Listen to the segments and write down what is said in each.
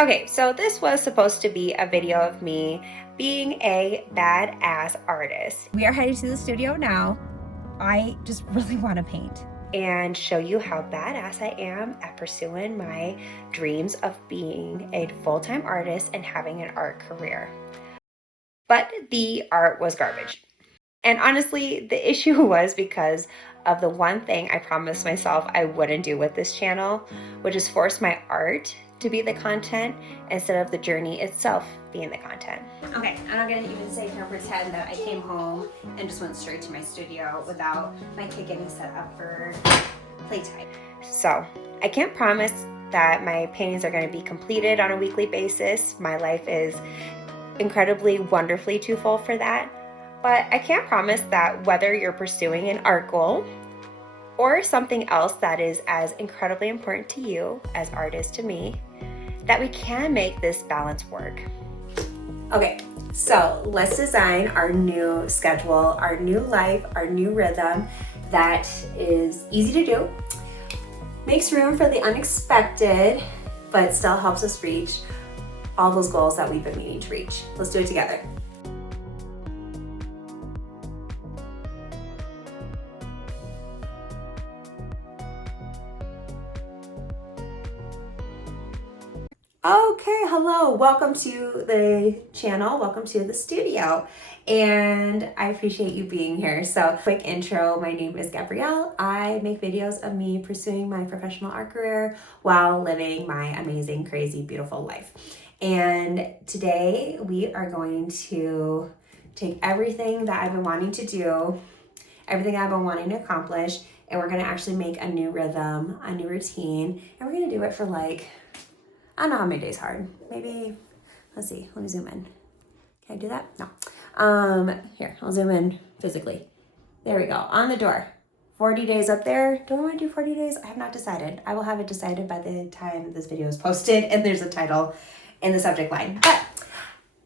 Okay, so this was supposed to be a video of me being a badass artist We are heading to the studio now. I just really want to paint. and show you how badass I am at pursuing my dreams of being a full-time artist and having an art career. But the art was garbage. And honestly, the issue was because of the one thing I promised myself I wouldn't do with this channel, which is force my art to be the content instead of the journey itself being the content. Okay, I'm not gonna even sit here and pretend that I came home and just went straight to my studio without my kid getting set up for playtime. So I can't promise that my paintings are going to be completed on a weekly basis. My life is incredibly, wonderfully too full for that. But I can promise that whether you're pursuing an art goal or something else that is as incredibly important to you as art is to me, that we can make this balance work. Okay, so let's design our new schedule, our new life, our new rhythm that is easy to do, makes room for the unexpected, but still helps us reach all those goals that we've been meaning to reach. Let's do it together. Okay, hello, welcome to the channel, welcome to the studio, and I appreciate you being here. So, quick intro, my name is Gabrielle. I make videos of me pursuing my professional art career while living my amazing, crazy, beautiful life. And today we are going to take everything that I've been wanting to do, everything I've been wanting to accomplish, and we're gonna actually make a new rhythm, a new routine, and we're gonna do it for like, I don't know how many days hard. Maybe, let's see, let me zoom in. Can I do that? No. Here, I'll zoom in physically. There we go, on the door. 40 days up there. Do I want to do 40 days? I have not decided. I will have it decided by the time this video is posted and there's a title in the subject line. But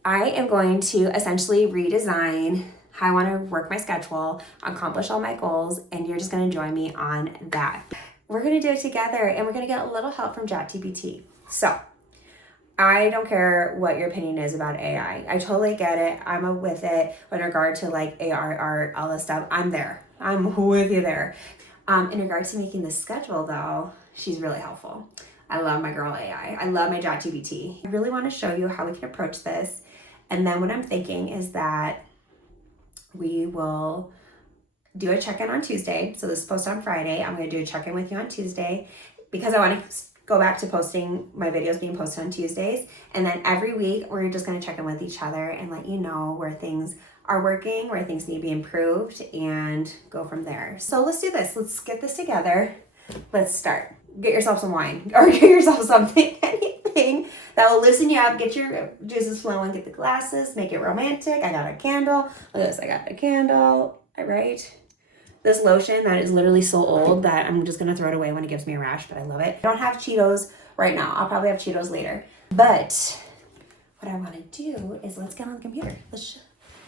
I am going to essentially redesign how I want to work my schedule, accomplish all my goals, and you're just going to join me on that. We're going to do it together and we're going to get a little help from ChatGPT. So, I don't care what your opinion is about AI. I totally get it. I'm with it in regard to like AR art, all this stuff. I'm there. I'm with you there. In regards to making this schedule though, she's really helpful. I love my girl AI. I love my ChatGPT. I really want to show you how we can approach this. And then what I'm thinking is that we will do a check-in on Tuesday. So this is posted on Friday. I'm going to do a check-in with you on Tuesday because I want to go back to posting my videos being posted on Tuesdays. And then every week, we're just gonna check in with each other and let you know where things are working, where things need to be improved, and go from there. So let's do this. Let's get this together. Let's start. Get yourself some wine or get yourself something, anything that will loosen you up, get your juices flowing, get the glasses, make it romantic. I got a candle. Look at this, I got a candle, right? This lotion that is literally so old that I'm just gonna throw it away when it gives me a rash, but I love it. I don't have Cheetos right now. I'll probably have Cheetos later. But what I wanna do is let's get on the computer. Let's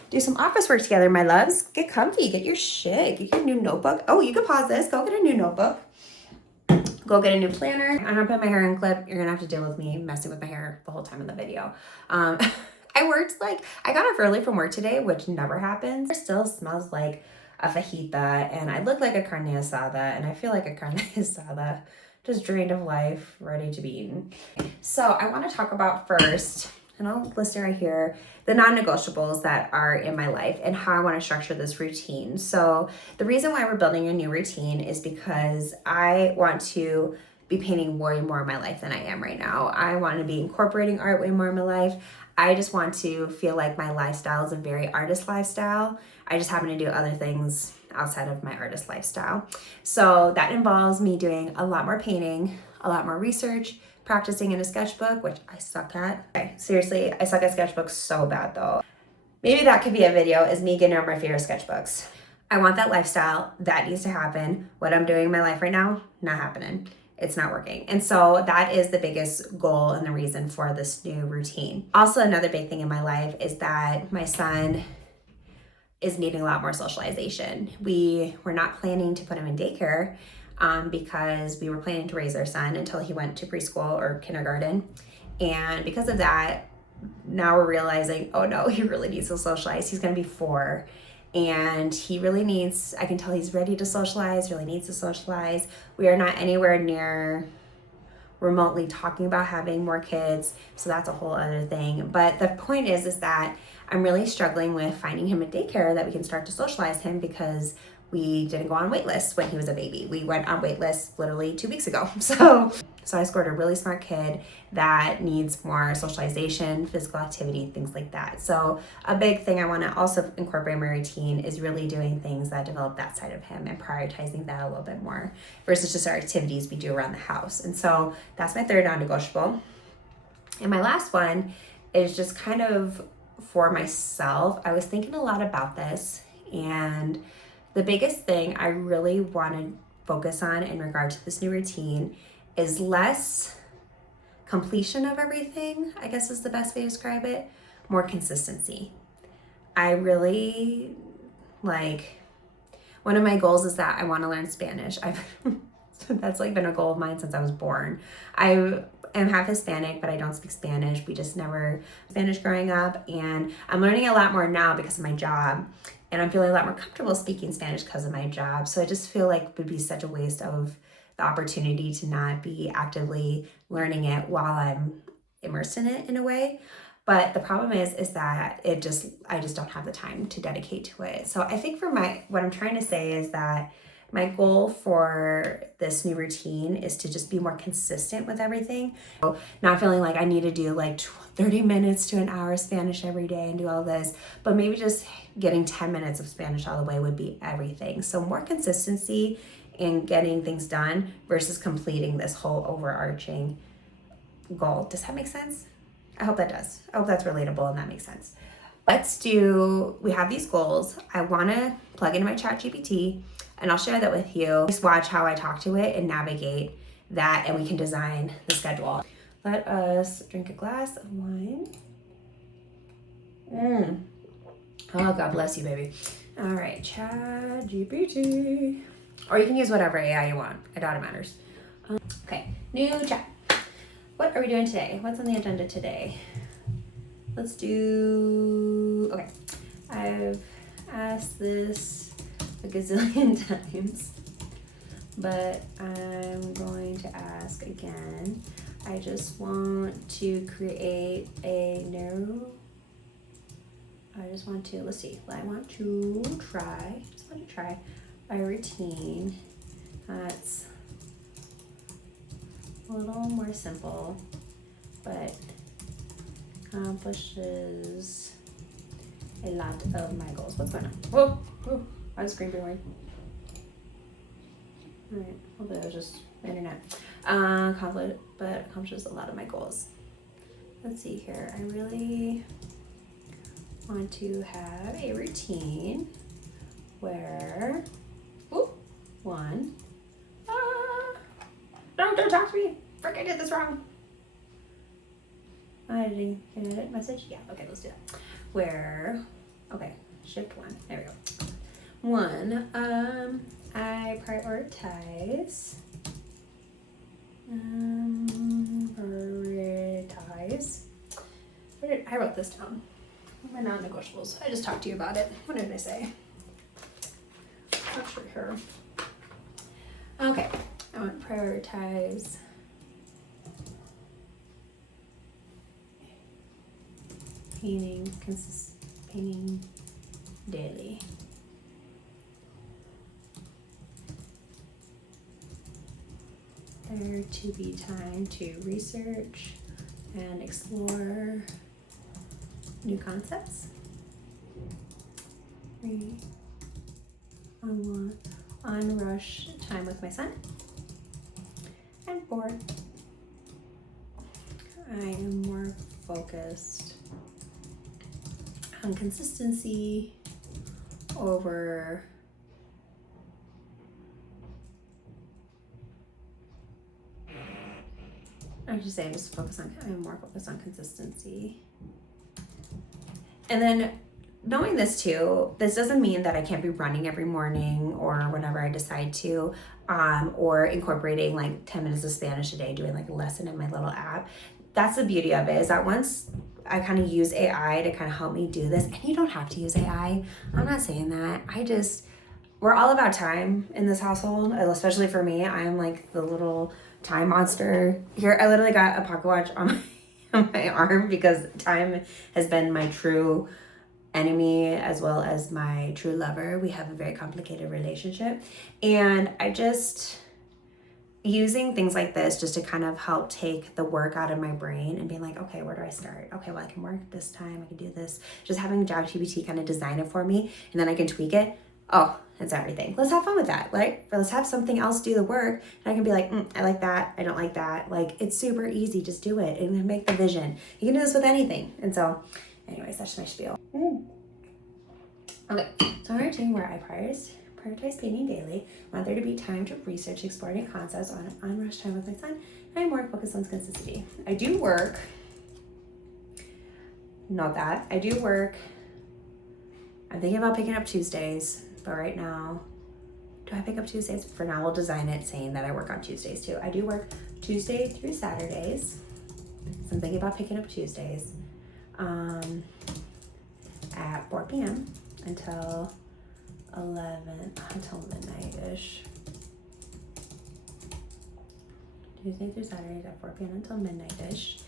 do some office work together, my loves. Get comfy, get your shit, get your new notebook. Oh, you can pause this, go get a new notebook. Go get a new planner. I'm gonna put my hair in clip. You're gonna have to deal with me messing with my hair the whole time in the video. I got off early from work today, which never happens. It still smells like a fajita, and I look like a carne asada, and I feel like a carne asada, just drained of life, ready to be eaten. So I want to talk about first, and I'll list it right here, the non-negotiables that are in my life and how I want to structure this routine. So the reason why we're building a new routine is because I want to be painting way more in my life than I am right now. I want to be incorporating art way more in my life. I just want to feel like my lifestyle is a very artist lifestyle. I just happen to do other things outside of my artist lifestyle. So that involves me doing a lot more painting, a lot more research, practicing in a sketchbook, which I suck at. Okay, seriously, I suck at sketchbooks so bad though. Maybe that could be a video, is me getting over my favorite sketchbooks. I want that lifestyle. That needs to happen. What I'm doing in my life right now, not happening. It's not working. And so that is the biggest goal and the reason for this new routine. Also, another big thing in my life is that my son is needing a lot more socialization. We were not planning to put him in daycare because we were planning to raise our son until he went to preschool or kindergarten. And because of that, now we're realizing, oh no, he really needs to socialize. He's going to be 4. And he really needs, I can tell he's ready to socialize, really needs to socialize. We are not anywhere near remotely talking about having more kids, so that's a whole other thing. But the point is that I'm really struggling with finding him a daycare that we can start to socialize him, because we didn't go on wait lists when he was a baby. We went on wait lists literally 2 weeks ago. So I scored a really smart kid that needs more socialization, physical activity, things like that. So a big thing I want to also incorporate in my routine is really doing things that develop that side of him and prioritizing that a little bit more versus just our activities we do around the house. And so that's my third non-negotiable. And my last one is just kind of for myself. I was thinking a lot about this, and the biggest thing I really want to focus on in regard to this new routine is less completion of everything, I guess is the best way to describe it, more consistency. I really one of my goals is that I want to learn Spanish. That's been a goal of mine since I was born. I am half Hispanic, but I don't speak Spanish. We just never Spanish growing up, and I'm learning a lot more now because of my job, and I'm feeling a lot more comfortable speaking Spanish because of my job. So I just feel like it would be such a waste of the opportunity to not be actively learning it while I'm immersed in it in a way. But the problem is that I just don't have the time to dedicate to it. So I think what I'm trying to say is that my goal for this new routine is to just be more consistent with everything. So not feeling like I need to do 30 minutes to an hour of Spanish every day and do all this, but maybe just getting 10 minutes of Spanish all the way would be everything. So more consistency in getting things done versus completing this whole overarching goal. Does that make sense? I hope that does. I hope that's relatable and that makes sense. We have these goals. I want to plug into my ChatGPT, and I'll share that with you. Just watch how I talk to it and navigate that, and we can design the schedule. Let us drink a glass of wine. Oh, God bless you, baby. All right, ChatGPT. Or you can use whatever AI you want. I doubt it matters. Okay, new chat. What are we doing today? What's on the agenda today? Let's do, okay. I've asked this a gazillion times, but I'm going to ask again. I just want to create a new, let's see. I want to try a routine that's a little more simple, but accomplishes a lot of my goals. What's going on? Whoa, why is the screen being weird? All right, hopefully it was just the internet. Accomplishes a lot of my goals. Let's see here. I really want to have a routine where, one, don't talk to me. Frick, I did this wrong. Can I edit message? Yeah, okay, let's do that. Shift 1, there we go. 1, I prioritize, I wrote this down. My non-negotiables. I just talked to you about it. What did I say? Not sure here. Okay, I want to prioritize painting daily. There to be time to research and explore new concepts. 3, I want unrush time with my son. And 4, I am more focused on consistency over I'm more focused on consistency. And then knowing this too, this doesn't mean that I can't be running every morning or whenever I decide to, or incorporating 10 minutes of Spanish a day, doing a lesson in my little app. that's the beauty of it, is that once I kind of use AI to kind of help me do this, and you don't have to use AI. I'm not saying that. We're all about time in this household, especially for me. I'm like the little time monster here. I literally got a pocket watch on on my arm because time has been my true enemy as well as my true lover. We have a very complicated relationship. And using things like this just to kind of help take the work out of my brain and being like, okay, where do I start? Okay, well, I can work this time. I can do this. Just having ChatGPT kind of design it for me, and then I can tweak it. Oh, it's everything. Let's have fun with that. Like, let's have something else do the work. And I can be like, I like that. I don't like that. Like, it's super easy. Just do it and make the vision. You can do this with anything. And so, anyways, that's just my spiel. Okay, so I'm doing where I prioritize painting daily. I want there to be time to research, explore new concepts on unrushed time with my son, and I'm more focused on consistency. I do work. Not that. I do work. I'm thinking about picking up Tuesdays, but right now, do I pick up Tuesdays? For now, we'll design it saying that I work on Tuesdays too. I do work Tuesday through Saturdays. So I'm thinking about picking up Tuesdays at 4 p.m. until midnight-ish. Tuesday through Saturday at 4 p.m. until midnight-ish.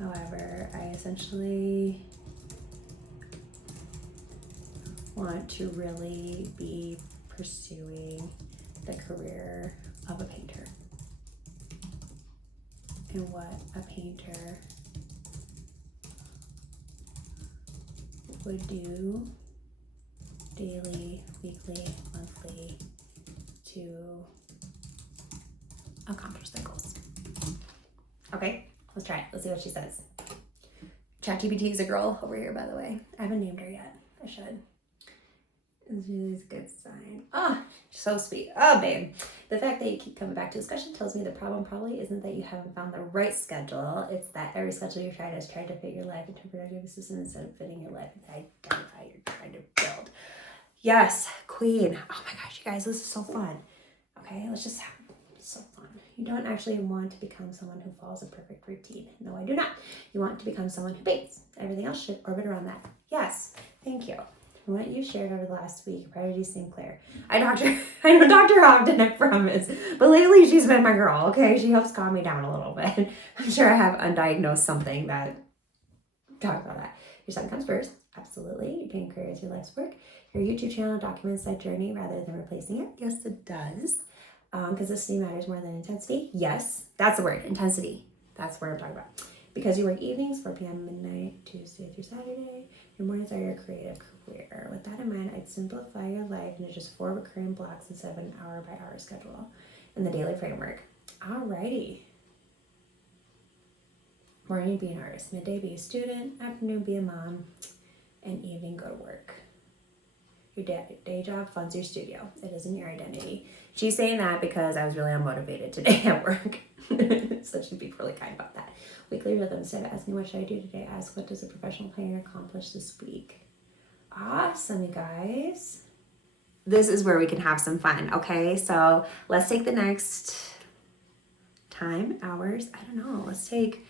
However, I essentially want to really be pursuing the career of a painter. And what a painter would do daily, weekly, monthly to accomplish their goals. Okay, let's try it. Let's see what she says. ChatGPT is a girl over here, by the way. I haven't named her yet. I should. This is a good sign. So sweet. Oh, babe. The fact that you keep coming back to discussion tells me the problem probably isn't that you haven't found the right schedule. It's that every schedule you tried has tried to fit your life into a productive system instead of fitting your life into the identify you're trying to build. Yes, queen. Oh my gosh, you guys, this is so fun. Okay, let's just have so fun. You don't actually want to become someone who follows a perfect routine. No, I do not. You want to become someone who paints. Everything else should orbit around that. Yes, thank you. What you shared over the last week, priorities Sinclair. I know Dr. Hopton, I promise. But lately she's been my girl, okay? She helps calm me down a little bit. I'm sure I have undiagnosed something that talks about that. Your son comes first. Absolutely. Your painting career is your life's work. Your YouTube channel documents that journey rather than replacing it. Yes, it does. Consistency matters more than intensity. Yes, that's the word, intensity. That's what I'm talking about. Because you work evenings, 4 p.m. midnight, Tuesday through Saturday. Your mornings are your creative career. With that in mind, I'd simplify your life into just 4 recurring blocks instead of an hour-by-hour schedule in the daily framework. Alrighty. Morning, be an artist. Midday, be a student. Afternoon, be a mom. And evening, go to work. Your day job funds your studio. It isn't your identity. She's saying that because I was really unmotivated today at work. So she'd be really kind about that. Weekly rhythm. Instead of asking what should I do today, ask what does a professional painter accomplish this week. Awesome, you guys. This is where we can have some fun, okay? So let's take the next hours. I don't know. Let's take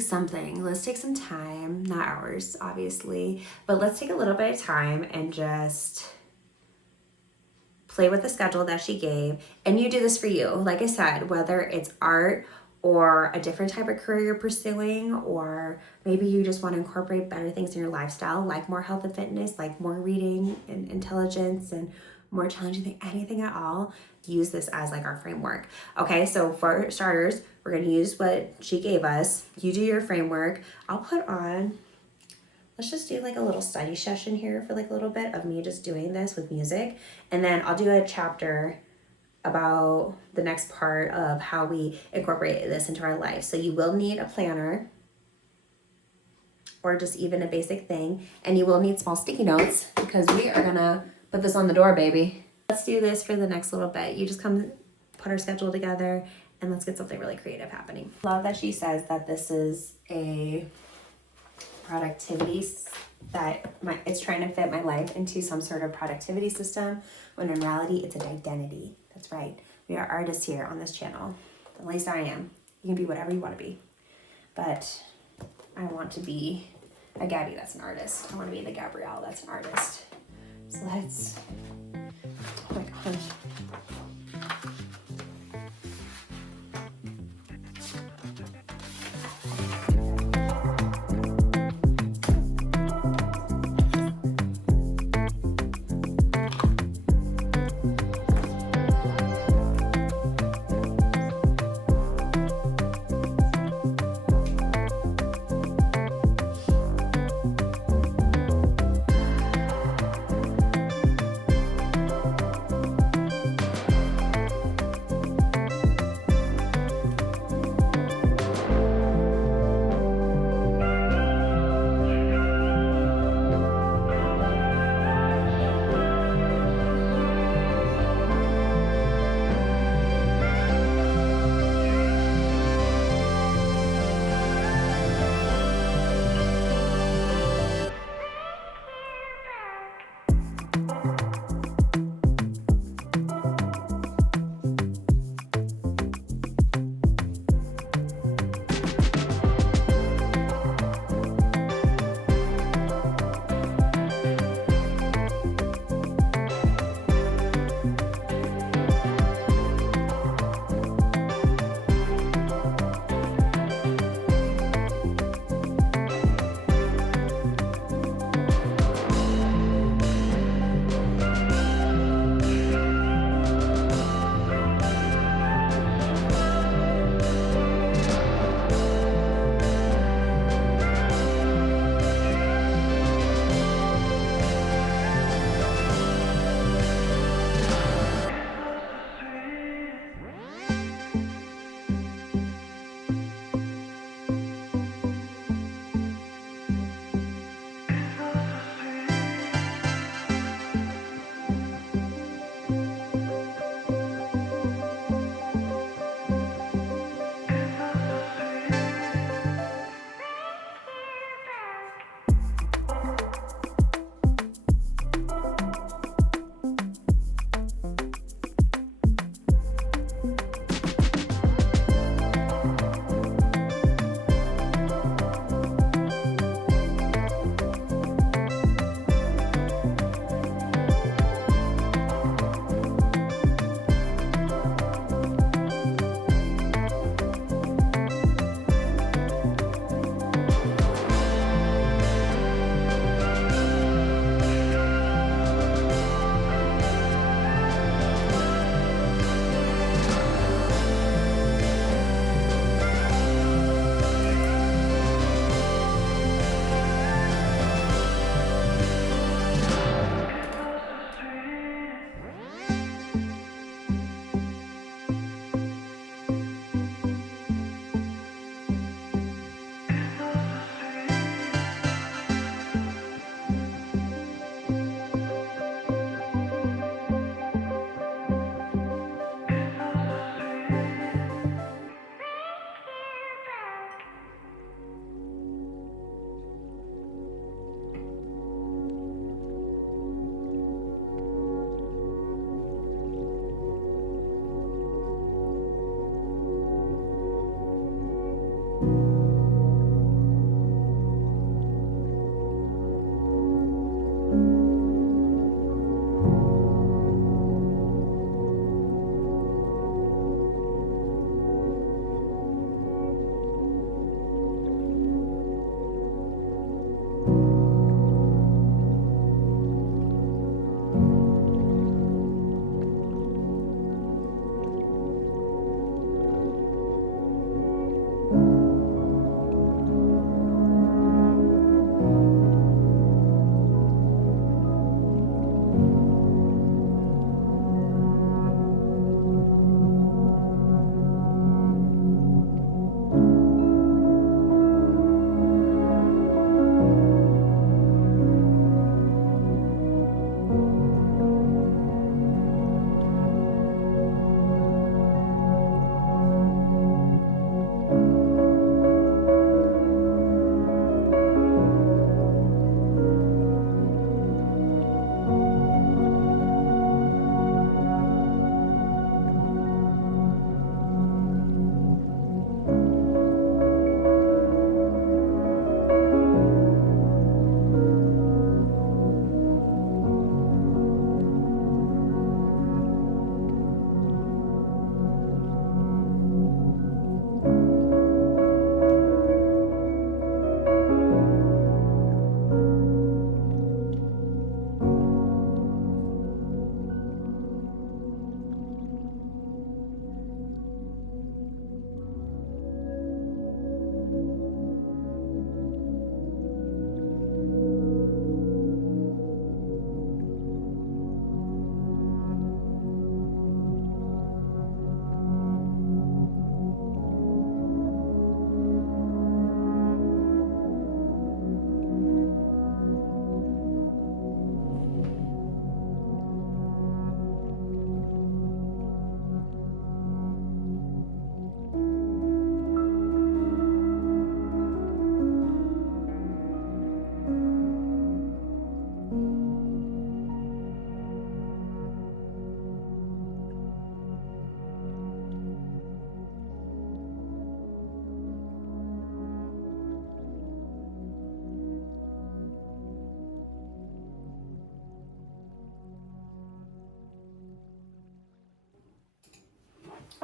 something. Let's take some time, not hours, obviously, but let's take a little bit of time and just play with the schedule that she gave. And you do this for you. Like I said, whether it's art or a different type of career you're pursuing, or maybe you just want to incorporate better things in your lifestyle, like more health and fitness, like more reading and intelligence and more challenging thing, anything at all, use this as like our framework. Okay, so for starters, we're going to use what she gave us. You do your framework. I'll put on, let's just do like a little study session here for like a little bit of me just doing this with music. And then I'll do a chapter about the next part of how we incorporate this into our life. So you will need a planner or just even a basic thing. And you will need small sticky notes because we are gonna put this on the door, baby. Let's do this for the next little bit. You just come put our schedule together and let's get something really creative happening. Love that she says that this is a productivity that it's trying to fit my life into some sort of productivity system, when in reality it's an identity. That's right. We are artists here on this channel. At least I am. You can be whatever you want to be. But I want to be a Gabby that's an artist. I want to be the Gabrielle that's an artist. So let's, oh my gosh.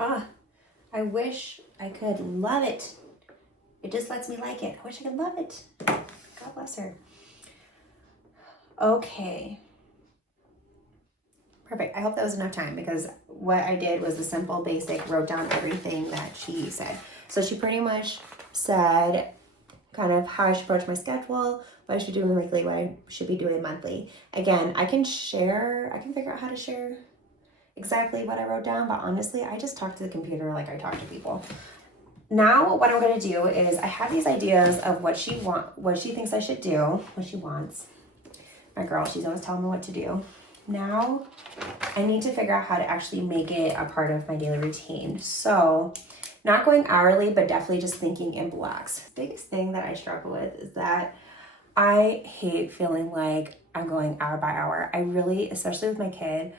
Ah, I wish I could love it. It just lets me like it. I wish I could love it. God bless her. Okay. Perfect. I hope that was enough time because what I did was a simple, basic, wrote down everything that she said. So she pretty much said kind of how I should approach my schedule, what I should be doing weekly, what I should be doing monthly. Again, I can figure out how to share exactly what I wrote down, but honestly, I just talk to the computer like I talk to people. Now what I'm gonna do is I have these ideas of what she thinks I should do, what she wants. My girl, she's always telling me what to do. Now I need to figure out how to actually make it a part of my daily routine. So not going hourly, but definitely just thinking in blocks. The biggest thing that I struggle with is that I hate feeling like I'm going hour by hour. I really, especially with my kid,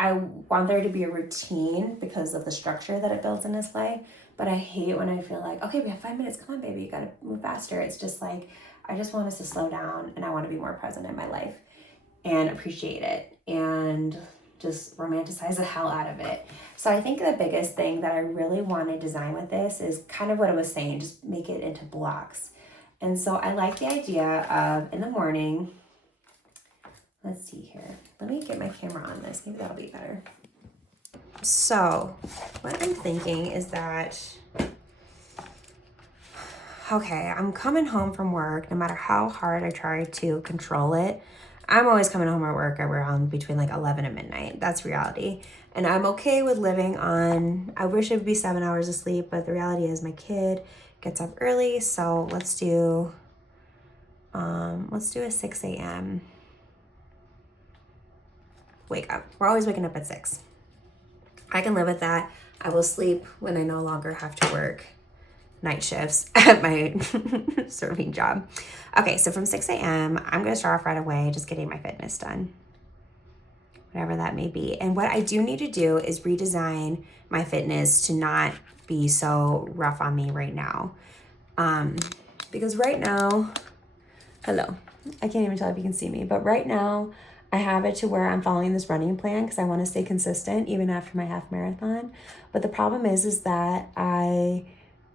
I want there to be a routine because of the structure that it builds in his life. But I hate when I feel like, okay, we have 5 minutes. Come on, baby, you gotta move faster. It's just like, I just want us to slow down and I want to be more present in my life and appreciate it and just romanticize the hell out of it. So I think the biggest thing that I really want to design with this is kind of what I was saying, just make it into blocks. And so I like the idea of in the morning, let's see here. Let me get my camera on this. Maybe that'll be better. So what I'm thinking is that, okay, I'm coming home from work, no matter how hard I try to control it, I'm always coming home at work around between like 11 and midnight. That's reality. And I'm okay with living on, I wish it would be 7 hours of sleep, but the reality is my kid gets up early. So let's do a 6 a.m. wake up. We're always waking up at 6. I can live with that. I will sleep when I no longer have to work night shifts at my serving job. Okay, so from 6 a.m., I'm going to start off right away just getting my fitness done, whatever that may be. And what I do need to do is redesign my fitness to not be so rough on me right now. Because right now, hello, I can't even tell if you can see me, but right now I have it to where I'm following this running plan because I want to stay consistent even after my half marathon. But the problem is that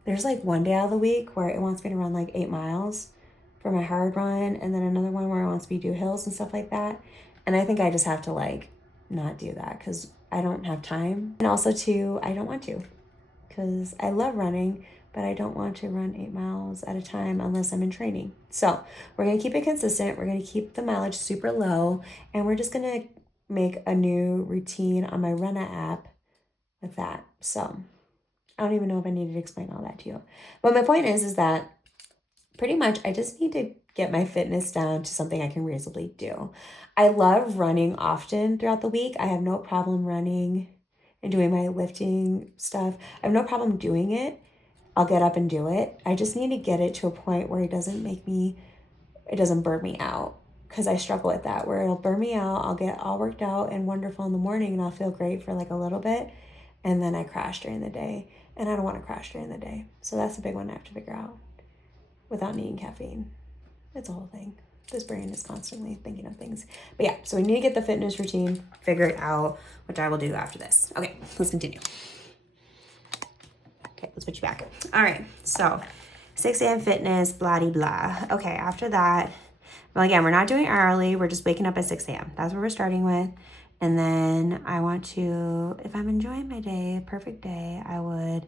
there's like one day out of the week where it wants me to run like 8 miles for my hard run, and then another one where it wants me to do hills and stuff like that. And I think I just have to like not do that because I don't have time. And also too, I don't want to because I love running, but I don't want to run 8 miles at a time unless I'm in training. So we're going to keep it consistent. We're going to keep the mileage super low, and we're just going to make a new routine on my Runna app with that. So I don't even know if I needed to explain all that to you. But my point is that pretty much I just need to get my fitness down to something I can reasonably do. I love running often throughout the week. I have no problem running and doing my lifting stuff. I have no problem doing it. I'll get up and do it. I just need to get it to a point where it doesn't burn me out. Because I struggle with that, where it'll burn me out. I'll get all worked out and wonderful in the morning and I'll feel great for like a little bit. And then I crash during the day. And I don't want to crash during the day. So that's a big one I have to figure out without needing caffeine. It's a whole thing. This brain is constantly thinking of things. But yeah, so we need to get the fitness routine figured out, which I will do after this. Okay, let's continue. Okay, let's put you back. All right, so 6 a.m. fitness, blah, de, blah. Okay, after that, well, again, we're not doing hourly. We're just waking up at 6 a.m. That's what we're starting with. And then I want to, if I'm enjoying my day, perfect day, I would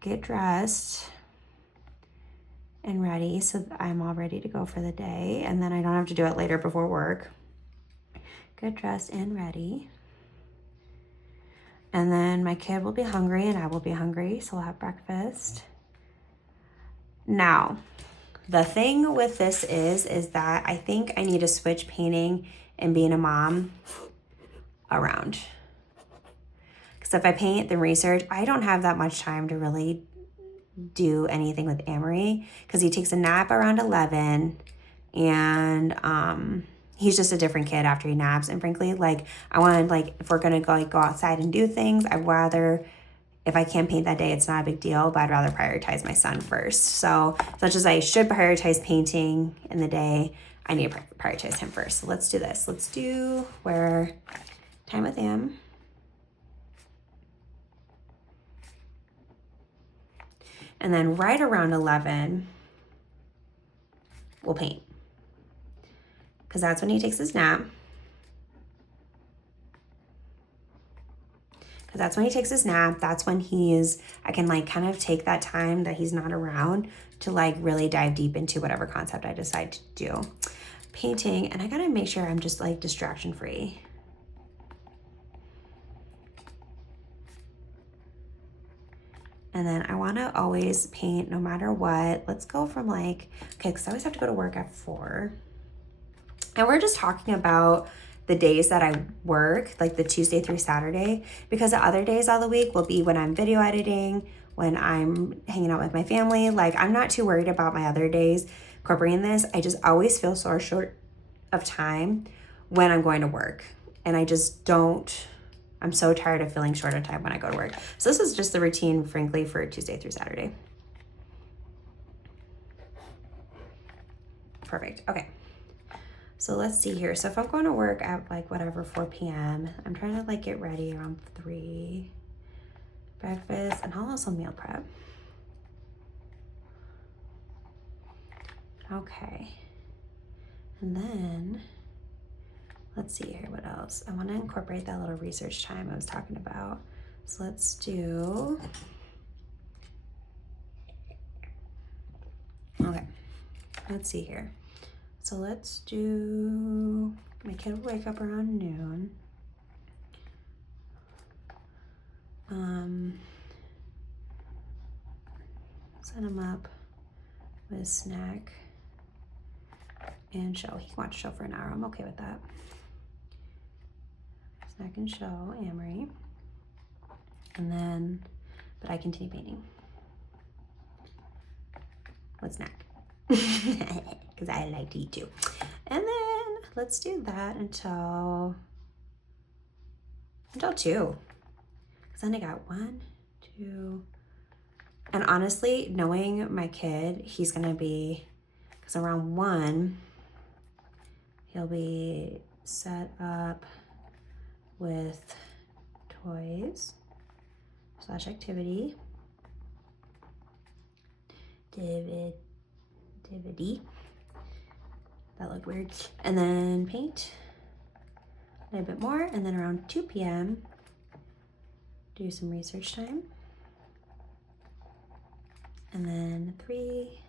get dressed and ready so that I'm all ready to go for the day. And then I don't have to do it later before work. Get dressed and ready. And then my kid will be hungry and I will be hungry, so we'll have breakfast. Now, the thing with this is that I think I need to switch painting and being a mom around. Because if I paint, then research, I don't have that much time to really do anything with Amory because he takes a nap around 11 and he's just a different kid after he naps. And frankly, like I want to, like, if we're gonna go outside and do things, I'd rather, if I can't paint that day, it's not a big deal, but I'd rather prioritize my son first. So as much as I should prioritize painting in the day, I need to prioritize him first. So let's do this. Let's do where time with him. And then right around 11, we'll paint. Because that's when he takes his nap. That's when I can like kind of take that time that he's not around to like really dive deep into whatever concept I decide to do. Painting, and I gotta make sure I'm just like distraction free. And then I wanna always paint no matter what. Let's go from like, okay, because I always have to go to work at 4. And we're just talking about the days that I work, like the Tuesday through Saturday, because the other days of the week will be when I'm video editing, when I'm hanging out with my family. Like, I'm not too worried about my other days incorporating this. I just always feel so short of time when I'm going to work. And I just don't, I'm so tired of feeling short of time when I go to work. So this is just the routine, frankly, for Tuesday through Saturday. Perfect, okay. So let's see here. So if I'm going to work at like whatever, 4 p.m., I'm trying to like get ready around 3, breakfast, and I'll also meal prep. Okay. And then let's see here, what else? I want to incorporate that little research time I was talking about. So let's do, okay, let's see here. So let's do, my kid will wake up around noon. Set him up with a snack and show. He can watch a show for an hour. I'm okay with that. Snack and show, Amory. And then, but I continue painting. What snack? Because I like to eat too. And then let's do that until 2. Because then I got 1, 2. And honestly, knowing my kid, he's gonna be, because around 1, he'll be set up with toys / activity. Activity. That looked weird. And then paint a little bit more. And then around 2 p.m., do some research time. And then 3,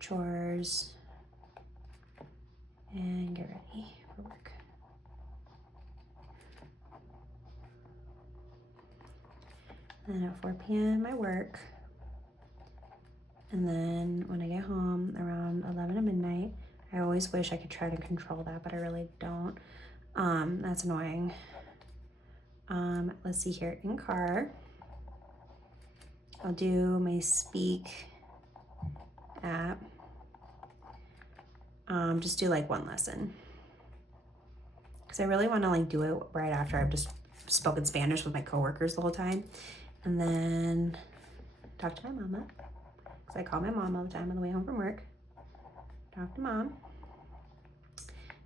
chores, and get ready for work. And then at 4 p.m. I work. And then when I get home around 11 to midnight, I always wish I could try to control that, but I really don't. That's annoying. Let's see here, in car, I'll do my Speak app. Just do like 1 lesson. Because I really want to like do it right after I've just spoken Spanish with my coworkers the whole time. And then talk to my mama. Because I call my mom all the time on the way home from work. Talk to mom.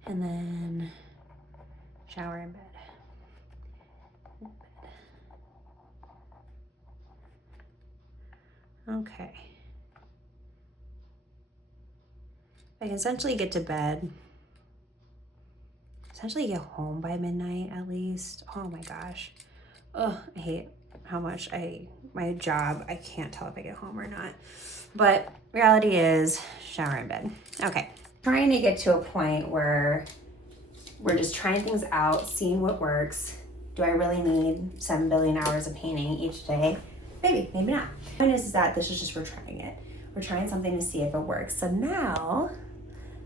And then shower in bed. Okay. I can essentially get to bed. Essentially get home by midnight at least. Oh my gosh. Oh, I hate how much my job, I can't tell if I get home or not. But reality is shower in bed. Okay. Trying to get to a point where we're just trying things out, seeing what works. Do I really need 7 billion hours of painting each day? Maybe, maybe not. The point is that this is just, we're trying it. We're trying something to see if it works. So now,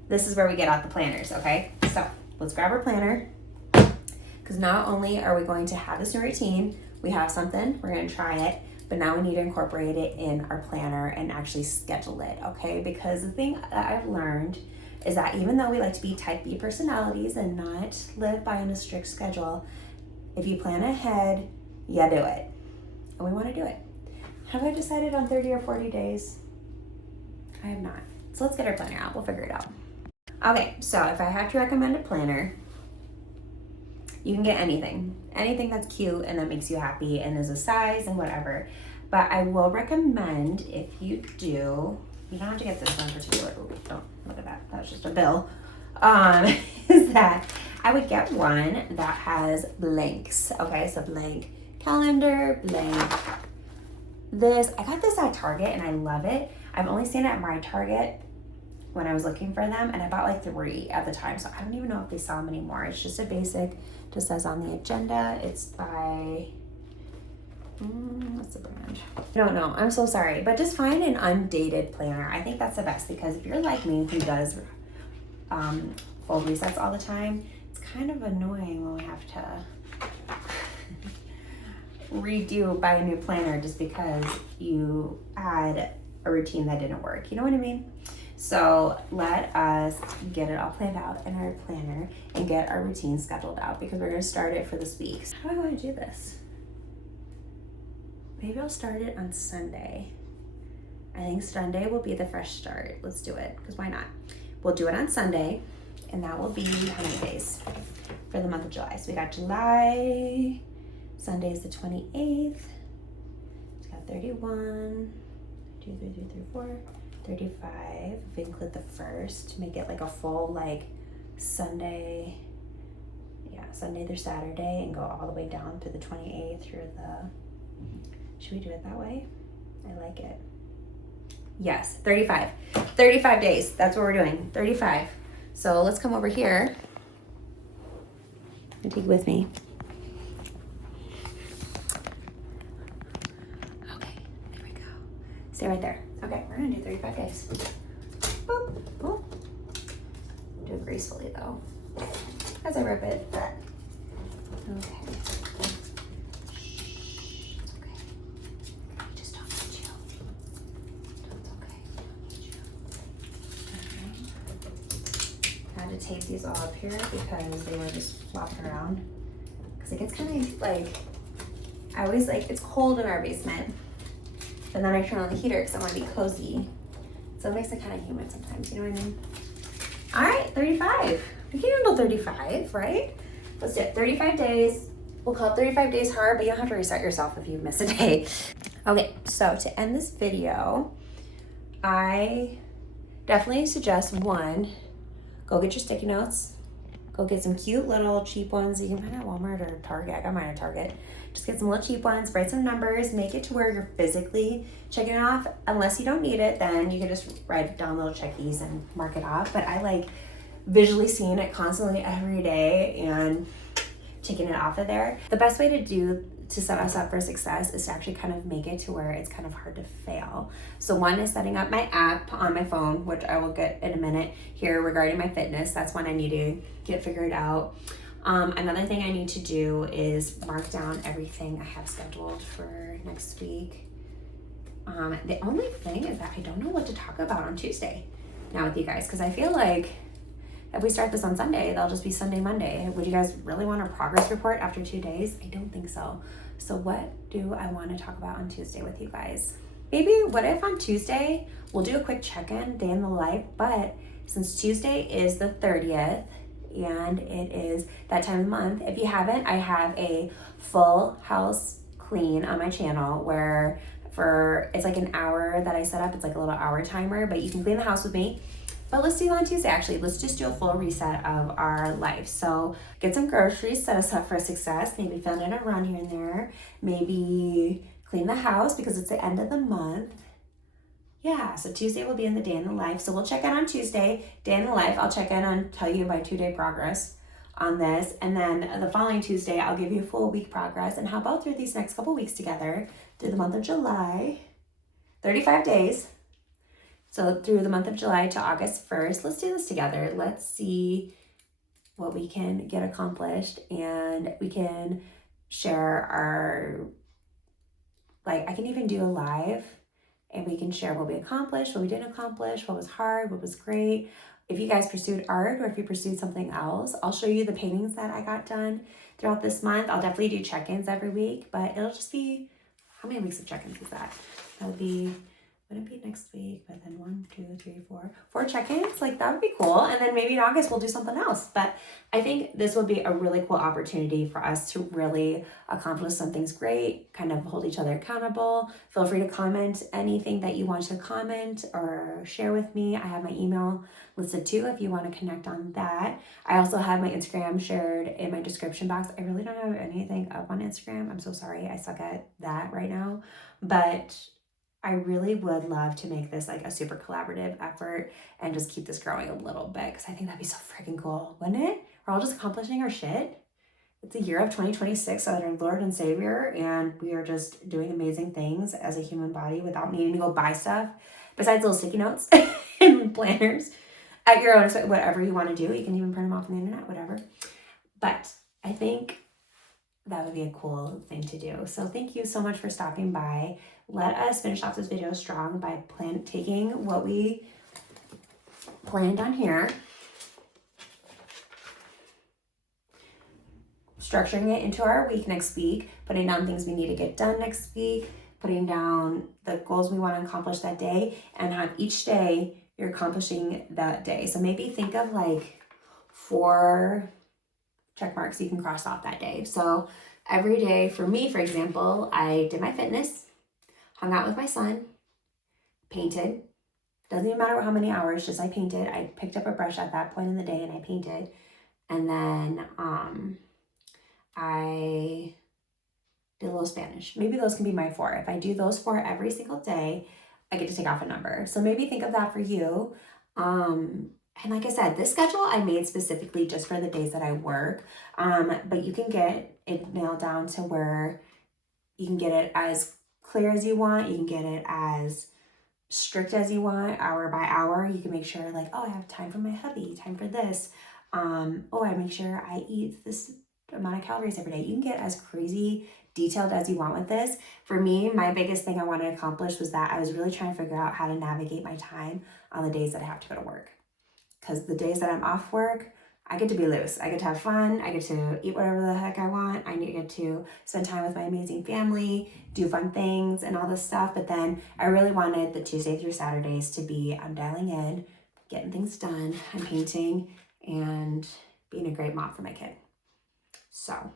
this is where we get out the planners, okay? So let's grab our planner. Because not only are we going to have this new routine, we have something, we're gonna try it, but now we need to incorporate it in our planner and actually schedule it, okay? Because the thing that I've learned is that even though we like to be type B personalities and not live by a strict schedule, if you plan ahead, you do it. And we wanna do it. Have I decided on 30 or 40 days? I have not. So let's get our planner out, we'll figure it out. Okay, so if I have to recommend a planner, you can get anything that's cute and that makes you happy and is a size and whatever. But I will recommend, if you do, you don't have to get this one particular. Ooh, don't look at that. That's just a bill. Is that I would get one that has blanks. Okay, so blank calendar, blank this. I got this at Target and I love it. I've only seen it at my Target when I was looking for them, and I bought like 3 at the time, so I don't even know if they sell them anymore. It's just a basic, just says on the agenda. It's by what's the brand? I don't know. I'm so sorry, but just find an undated planner. I think that's the best, because if you're like me who does full resets all the time, it's kind of annoying when we have to redo buy a new planner just because you had a routine that didn't work. You know what I mean? So let us get it all planned out in our planner and get our routine scheduled out, because we're going to start it for this week. How do I want to do this? Maybe I'll start it on Sunday. I think Sunday will be the fresh start. Let's do it, because why not? We'll do it on Sunday, and that will be how many days for the month of July? So we got July, Sunday is the 28th. It's got 31, 2, 3, 3, 3, 4, 35. If we include the first, make it like a full like Sunday. Yeah, Sunday through Saturday, and go all the way down through the 28th through the. Should we do it that way? I like it. Yes, 35. 35 days. That's what we're doing. 35. So let's come over here and take it with me. Okay, there we go. Stay right there. Okay, we're gonna do 35 days. Boop, boop. Do it gracefully though, as I rip it. Okay. Tape these all up here because they were just flopping around, because it gets kind of like, I always like, it's cold in our basement, and then I turn on the heater because I want to be cozy, so it makes it kind of humid sometimes, you know what I mean? All right, 35. We can handle 35, right? Let's do it. 35 days. We'll call it 35 days hard, but you don't have to reset yourself if you miss a day. Okay, so to end this video, I definitely suggest, one, go get your sticky notes. Go get some cute little cheap ones that you can find at Walmart or Target. I got mine at Target. Just get some little cheap ones, write some numbers, make it to where you're physically checking it off. Unless you don't need it, then you can just write down little checkies and mark it off. But I like visually seeing it constantly every day and taking it off of there. The best way to set us up for success is to actually kind of make it to where it's kind of hard to fail. So one is setting up my app on my phone, which I will get in a minute here regarding my fitness. That's one I need to get figured out. Another thing I need to do is mark down everything I have scheduled for next week. The only thing is that I don't know what to talk about on Tuesday now with you guys, because I feel like if we start this on Sunday, they'll just be Sunday, Monday. Would you guys really want a progress report after 2 days? I don't think so. So what do I want to talk about on Tuesday with you guys? Maybe what if on Tuesday, we'll do a quick check-in, day in the life, but since Tuesday is the 30th and it is that time of the month, if you haven't, I have a full house clean on my channel where it's like an hour that I set up. It's like a little hour timer, but you can clean the house with me. But let's do it on Tuesday, actually. Let's just do a full reset of our life. So get some groceries, set us up for success. Maybe fill in a run here and there. Maybe clean the house because it's the end of the month. Yeah, so Tuesday will be in the day in the life. So we'll check in on Tuesday, day in the life. I'll check in on, tell you my 2-day progress on this. And then the following Tuesday, I'll give you a full week progress. And how about through these next couple weeks together, through the month of July, 35 days. So through the month of July to August 1st, let's do this together. Let's see what we can get accomplished, and we can share our, I can even do a live and we can share what we accomplished, what we didn't accomplish, what was hard, what was great. If you guys pursued art or if you pursued something else, I'll show you the paintings that I got done throughout this month. I'll definitely do check-ins every week, but it'll just be, how many weeks of check-ins is that? That would be wouldn't be next week, but then 1, 2, 3, 4 check-ins. Like that would be cool. And then maybe in August we'll do something else. But I think this would be a really cool opportunity for us to really accomplish something great, kind of hold each other accountable. Feel free to comment anything that you want to comment or share with me. I have my email listed too if you want to connect on that. I also have my Instagram shared in my description box. I really don't have anything up on Instagram. I'm so sorry. I suck at that right now. But I really would love to make this like a super collaborative effort and just keep this growing a little bit because I think that'd be so freaking cool, wouldn't it? We're all just accomplishing our shit. It's the year of 2026 of our Lord and Savior, and we are just doing amazing things as a human body without needing to go buy stuff besides little sticky notes and planners at your own, whatever you want to do. You can even print them off on the internet, whatever. But I think that would be a cool thing to do. So thank you so much for stopping by. Let us finish off this video strong by taking what we planned on here, structuring it into our week next week, putting down things we need to get done next week, putting down the goals we want to accomplish that day, and have each day you're accomplishing that day. So maybe think of like 4 check marks you can cross off that day. So every day for me, for example, I did my fitness, hung out with my son, painted. Doesn't even matter how many hours, just I painted. I picked up a brush at that point in the day and I painted. And then I did a little Spanish. Maybe those can be my 4. If I do those 4 every single day, I get to take off a number. So maybe think of that for you. And like I said, this schedule I made specifically just for the days that I work, but you can get it nailed down to where you can get it as clear as you want. You can get it as strict as you want, hour by hour. You can make sure like, oh, I have time for my hubby, time for this. Oh, I make sure I eat this amount of calories every day. You can get as crazy detailed as you want with this. For me, my biggest thing I wanted to accomplish was that I was really trying to figure out how to navigate my time on the days that I have to go to work. Because the days that I'm off work, I get to be loose. I get to have fun. I get to eat whatever the heck I want. I get to spend time with my amazing family, do fun things and all this stuff. But then I really wanted the Tuesday through Saturdays to be I'm dialing in, getting things done, I'm painting, and being a great mom for my kid. So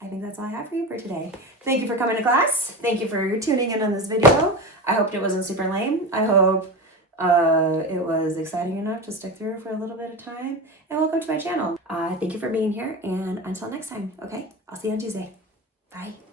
I think that's all I have for you for today. Thank you for coming to class. Thank you for tuning in on this video. I hoped it wasn't super lame. I hope it was exciting enough to stick through for a little bit of time. And welcome to my channel. Thank you for being here. And until next time, okay? I'll see you on Tuesday. Bye.